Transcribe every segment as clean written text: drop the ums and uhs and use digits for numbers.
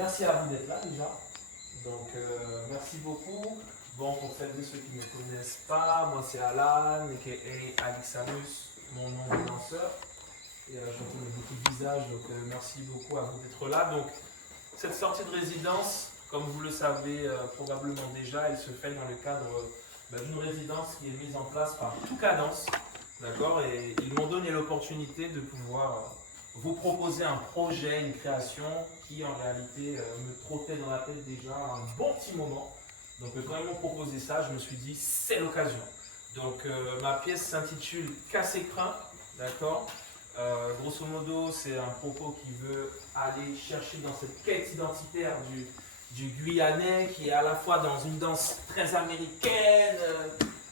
merci à vous d'être là déjà. Donc, merci beaucoup. Bon, pour celles et ceux qui ne me connaissent pas, moi c'est Alan, a.k.a. Alexanus, mon nom de danseur. Et j'entends beaucoup de visages, donc merci beaucoup à vous d'être là. Donc, cette sortie de résidence, comme vous le savez probablement déjà, elle se fait dans le cadre d'une résidence qui est mise en place par Tout Cadence. D'accord. Et ils m'ont donné l'opportunité de pouvoir vous proposer un projet, une création qui en réalité me trottait dans la tête déjà un bon petit moment. Donc quand ils m'ont proposé ça, je me suis dit c'est l'occasion. Donc ma pièce s'intitule Casse-Écrin, d'accord. Grosso modo, c'est un propos qui veut aller chercher dans cette quête identitaire du Guyanais qui est à la fois dans une danse très américaine,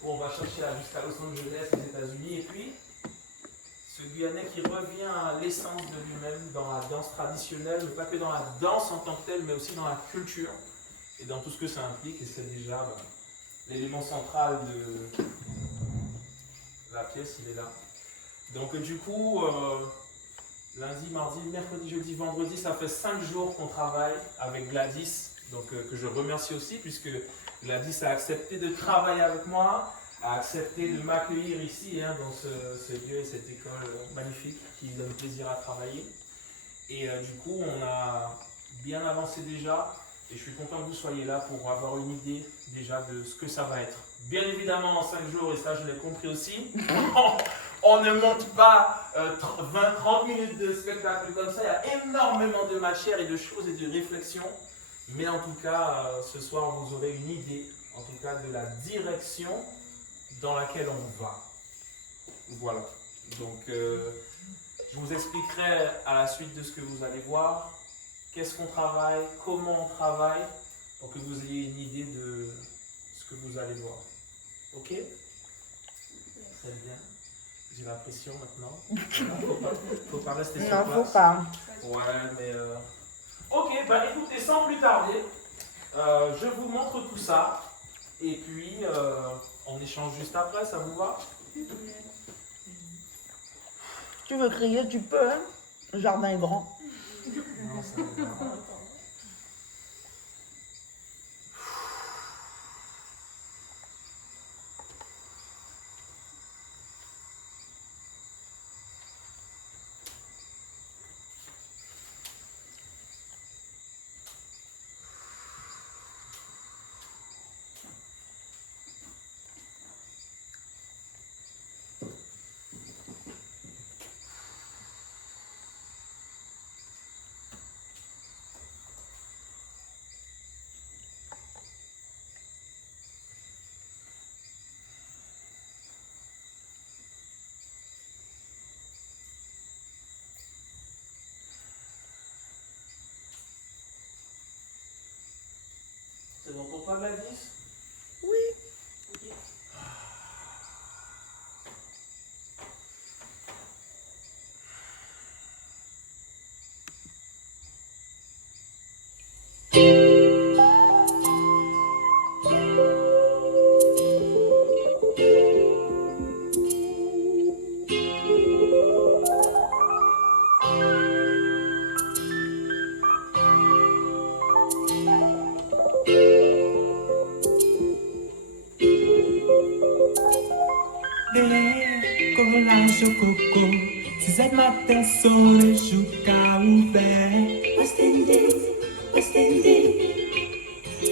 où on va chercher jusqu'à Los Angeles, aux États-Unis, et puis ce Guyanais qui revient à l'essence de lui-même dans la danse traditionnelle, mais pas que dans la danse en tant que telle, mais aussi dans la culture et dans tout ce que ça implique. Et c'est déjà l'élément central de la pièce, il est là. Donc du coup, lundi, mardi, mercredi, jeudi, vendredi, ça fait 5 jours qu'on travaille avec Gladys, donc que je remercie aussi, puisque Gladys a accepté de travailler avec moi, a accepté de m'accueillir ici, dans ce lieu et cette école magnifique qui donne plaisir à travailler. Et du coup, on a bien avancé déjà, et je suis content que vous soyez là pour avoir une idée déjà de ce que ça va être. Bien évidemment, en 5 jours, et ça je l'ai compris aussi, on ne monte pas 20-30 minutes de spectacle comme ça. Il y a énormément de matière et de choses et de réflexions. Mais en tout cas, ce soir, vous aurez une idée, en tout cas, de la direction dans laquelle on va. Voilà. Donc, je vous expliquerai à la suite de ce que vous allez voir, qu'est-ce qu'on travaille, comment on travaille, pour que vous ayez une idée de ce que vous allez voir. Ok? Très bien. J'ai la pression maintenant. Faut pas rester sur place. Non, faut pas. Ouais, mais... Ok, écoutez, sans plus tarder, je vous montre tout ça. Et puis, on échange juste après, ça vous va? Tu veux crier, tu peux. Hein? Le jardin est grand. Non, ça va pas. C'est bon pour toi, Gladys? Oui. Ok. Décollage au coco, 6h matin, soleil jusqu'à ouvert. West Indies, West Indies,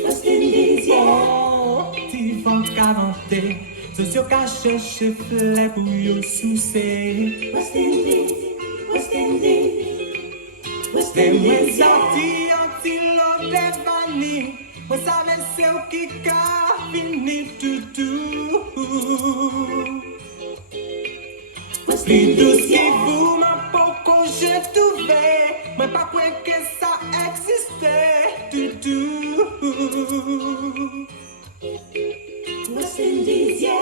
West Indies, yeah. Oh, t'y vont cavanter, socio caché chez fleur pour yo soucer. West Indies, West Indies, West Des moi Indies, yeah. sorti anti-l'eau des vanilles, moi savais c'est au qui qu'a fini tout. West Plus douce Indies, que yeah. vous, ma poco, j'ai trouvé. Mais pas quoi que ça existait tout. West Indies, yeah.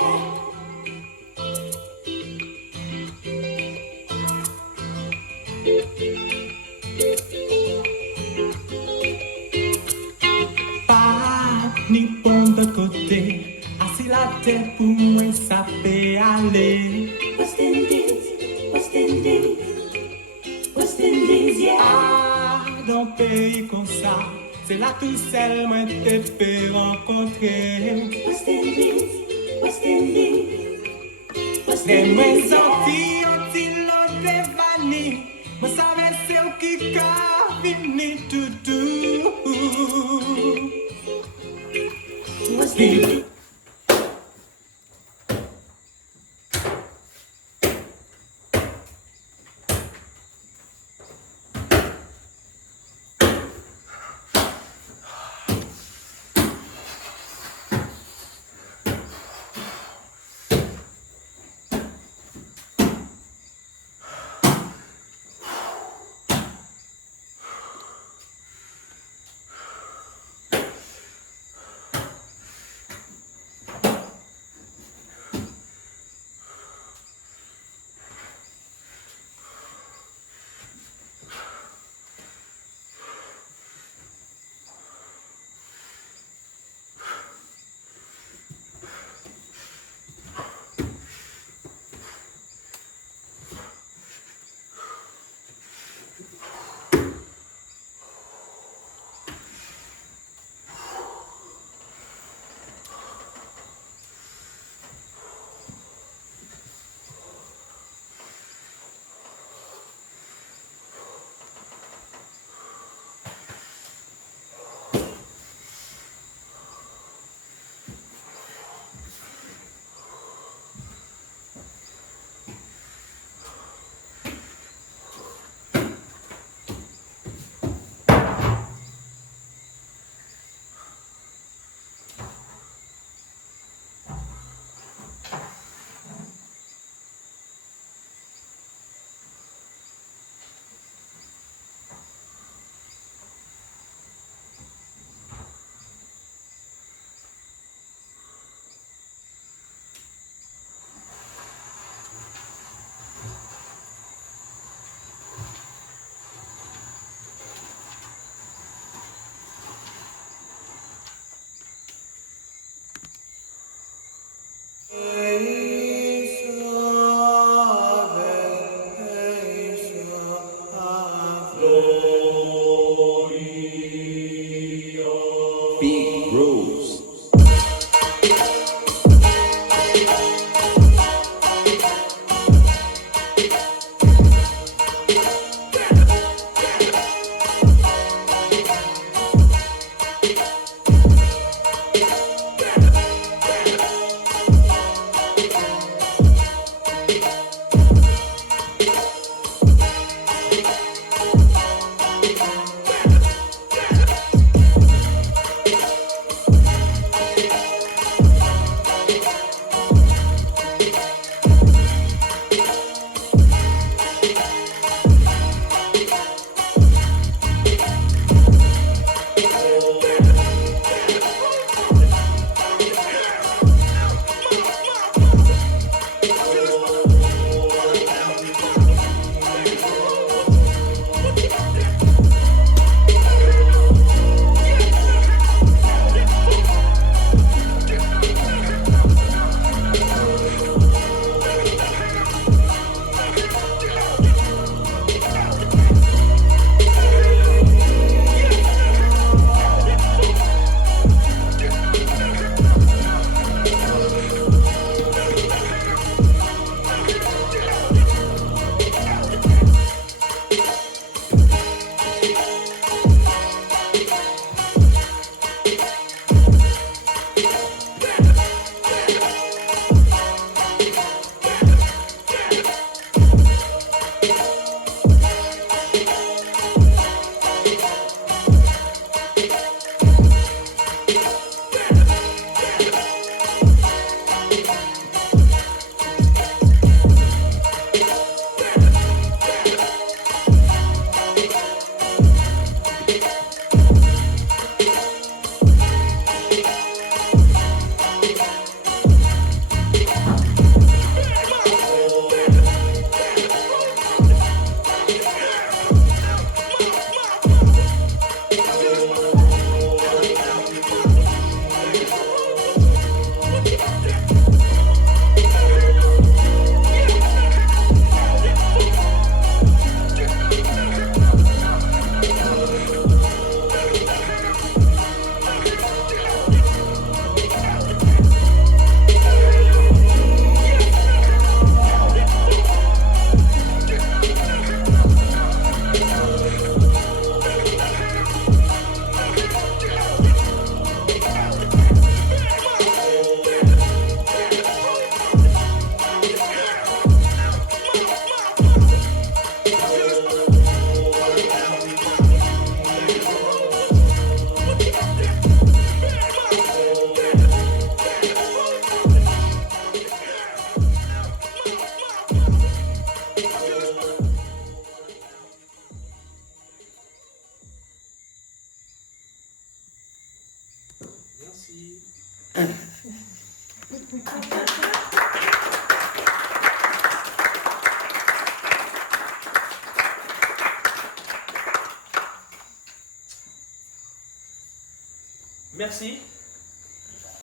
Pas ni bon de côté. Assis la tête pour moi, ça peut aller. West Indies, West Indies, West Indies, yeah. Ah, dans pays comme ça, c'est là tout seul moi te fait rencontrer. West Indies, West Indies, West Les mains Indies. sorties, on dit l'on dévanie. Moi savais c'est où qui a fini tout doux. West Indies. Big Rules. Merci. Merci.